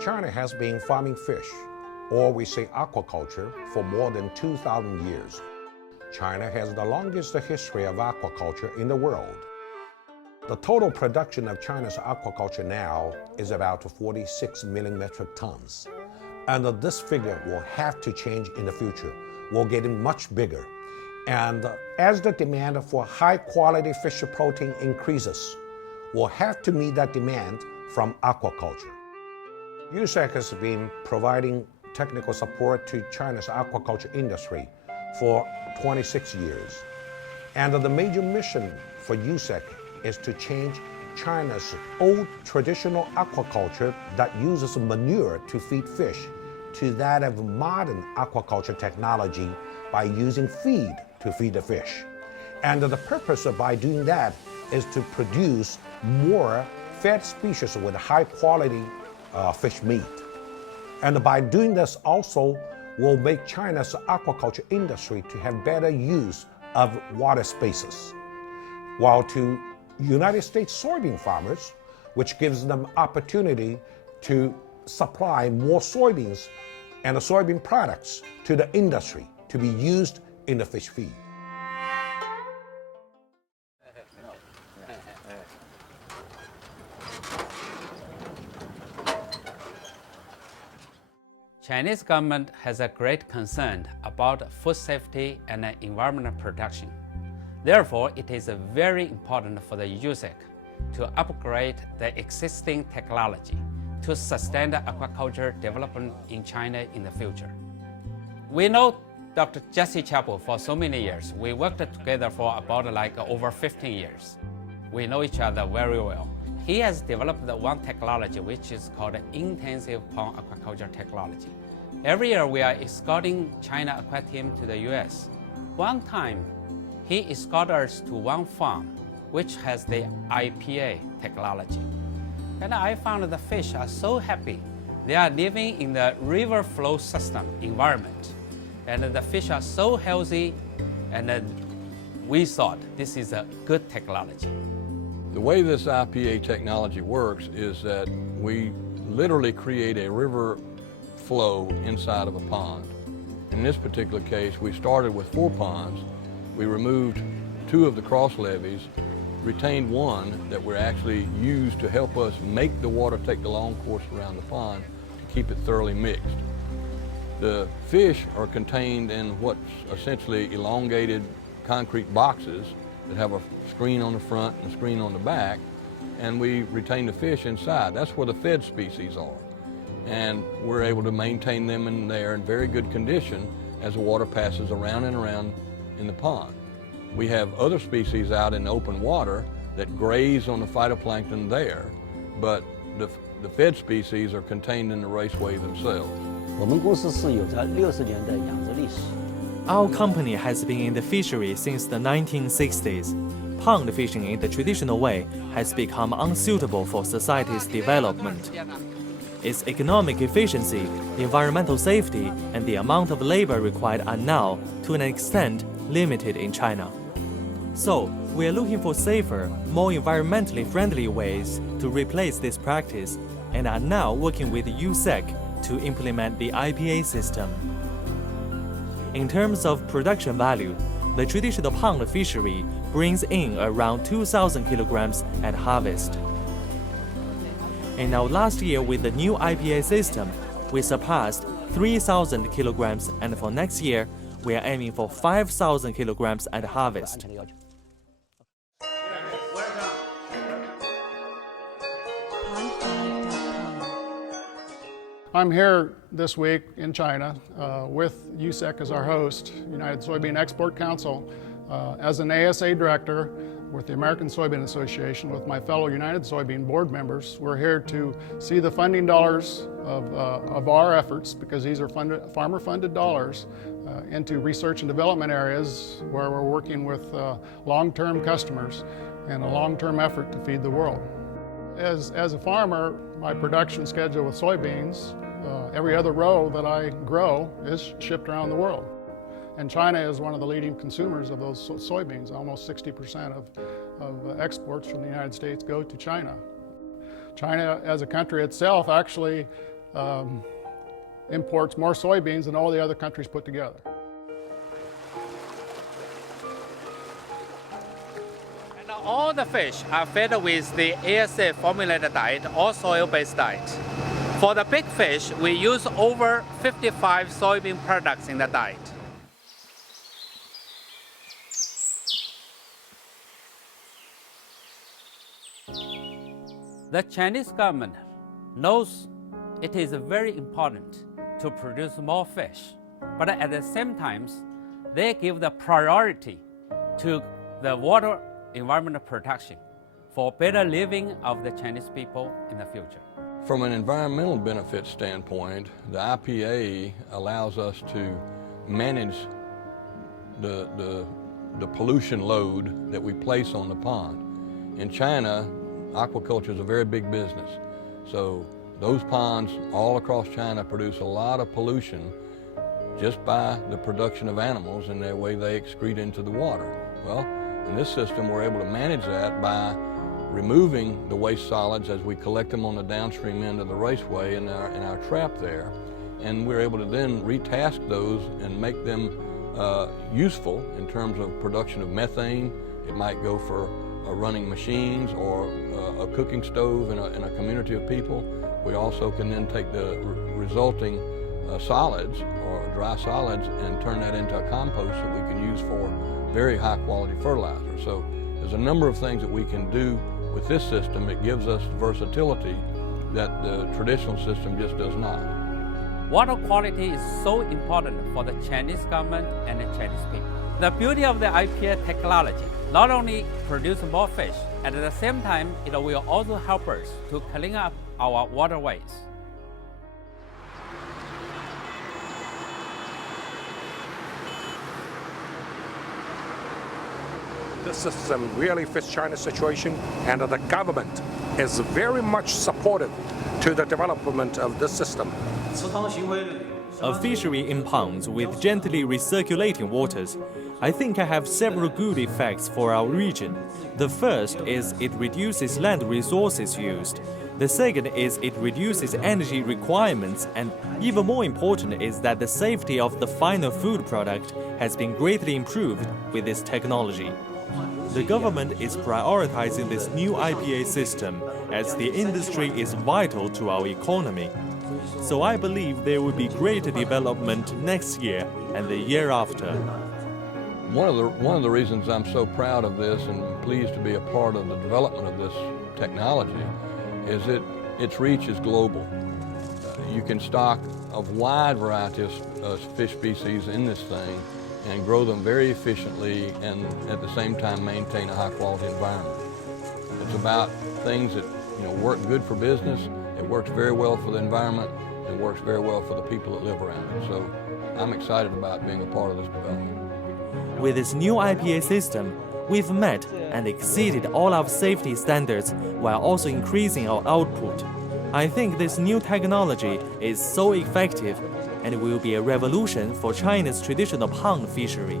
China has been farming fish, or we say aquaculture, for more than 2,000 years. China has the longest history of aquaculture in the world. The total production of China's aquaculture now is about 46 million metric tons. And this figure will have to change in the future. We're getting much bigger. And as the demand for high-quality fish protein increases, we'll have to meet that demand from aquaculture. USEC has been providing technical support to China's aquaculture industry for 26 years. And the major mission for USEC is to change China's old traditional aquaculture that uses manure to feed fish to that of modern aquaculture technology by using feed to feed the fish. And the purpose by doing that is to produce more fed species with high quality fish meat. And by doing this also will make China's aquaculture industry to have better use of water spaces. While to United States soybean farmers, which gives them opportunity to supply more soybeans and the soybean products to the industry to be used in the fish feed. Chinese government has a great concern about food safety and environmental protection. Therefore, it is very important for the USEC to upgrade the existing technology to sustain the aquaculture development in China in the future. We know Dr. Jesse Chappell for so many years. We worked together for about over 15 years. We know each other very well. He has developed one technology which is called Intensive Pond Aquaculture technology. Every year we are escorting China Aqua team to the US. One time, he escorted us to one farm which has the IPA technology. And I found the fish are so happy. They are living in the river flow system environment. And the fish are so healthy, and we thought this is a good technology. The way this IPA technology works is that we literally create a river flow inside of a pond. In this particular case, we started with 4 ponds. We removed 2 of the cross levees, retained 1 that were actually used to help us make the water take the long course around the pond to keep it thoroughly mixed. The fish are contained in what's essentially elongated concrete boxes that have a screen on the front and a screen on the back, and we retain the fish inside. That's where the fed species are. And we're able to maintain them in there in very good condition as the water passes around and around in the pond. We have other species out in open water that graze on the phytoplankton there, but the fed species are contained in the raceway themselves. Our company has been in the fishery since the 1960s. Pond fishing in the traditional way has become unsuitable for society's development. Its economic efficiency, environmental safety, and the amount of labor required are now, to an extent, limited in China. So, we are looking for safer, more environmentally friendly ways to replace this practice, and are now working with USEC to implement the IPA system. In terms of production value, the traditional pond fishery brings in around 2,000 kilograms at harvest. And now last year with the new IPA system, we surpassed 3,000 kilograms, and for next year, we are aiming for 5,000 kilograms at harvest. I'm here this week in China with USEC as our host, United Soybean Export Council, as an ASA director with the American Soybean Association with my fellow United Soybean board members. We're here to see the funding dollars of our efforts, because these are farmer-funded dollars, into research and development areas where we're working with long-term customers and a long-term effort to feed the world. As a farmer, my production schedule with soybeans, every other row that I grow is shipped around the world. And China is one of the leading consumers of those soybeans. Almost 60% of exports from the United States go to China. China as a country itself actually imports more soybeans than all the other countries put together. And all the fish are fed with the ASA formulated diet or soil-based diet. For the big fish, we use over 55 soybean products in the diet. The Chinese government knows it is very important to produce more fish, but at the same time, they give the priority to the water environmental protection for better living of the Chinese people in the future. From an environmental benefit standpoint, the IPA allows us to manage the pollution load that we place on the pond. In China, aquaculture is a very big business. So those ponds all across China produce a lot of pollution just by the production of animals and the way they excrete into the water. Well, in this system, we're able to manage that by removing the waste solids as we collect them on the downstream end of the raceway in our trap there. And we're able to then retask those and make them useful in terms of production of methane. It might go for running machines or a cooking stove in a community of people. We also can then take the resulting solids or dry solids and turn that into a compost that we can use for very high quality fertilizer. So there's a number of things that we can do with this system. It gives us versatility that the traditional system just does not. Water quality is so important for the Chinese government and the Chinese people. The beauty of the IPA technology not only produce more fish, at the same time it will also help us to clean up our waterways. This system really fits China's situation, and the government is very much supportive to the development of this system. A fishery in ponds with gently recirculating waters, I think I have several good effects for our region. The first is it reduces land resources used. The second is it reduces energy requirements, and even more important is that the safety of the final food product has been greatly improved with this technology. The government is prioritizing this new IPA system as the industry is vital to our economy. So I believe there will be great development next year and the year after. One of the reasons I'm so proud of this and pleased to be a part of the development of this technology is that its reach is global. You can stock a wide variety of fish species in this thing and grow them very efficiently and at the same time maintain a high quality environment. It's about things that work good for business, it works very well for the environment, and works very well for the people that live around it. So I'm excited about being a part of this development. With this new IPA system, we've met and exceeded all our safety standards while also increasing our output. I think this new technology is so effective and will be a revolution for China's traditional pond fishery.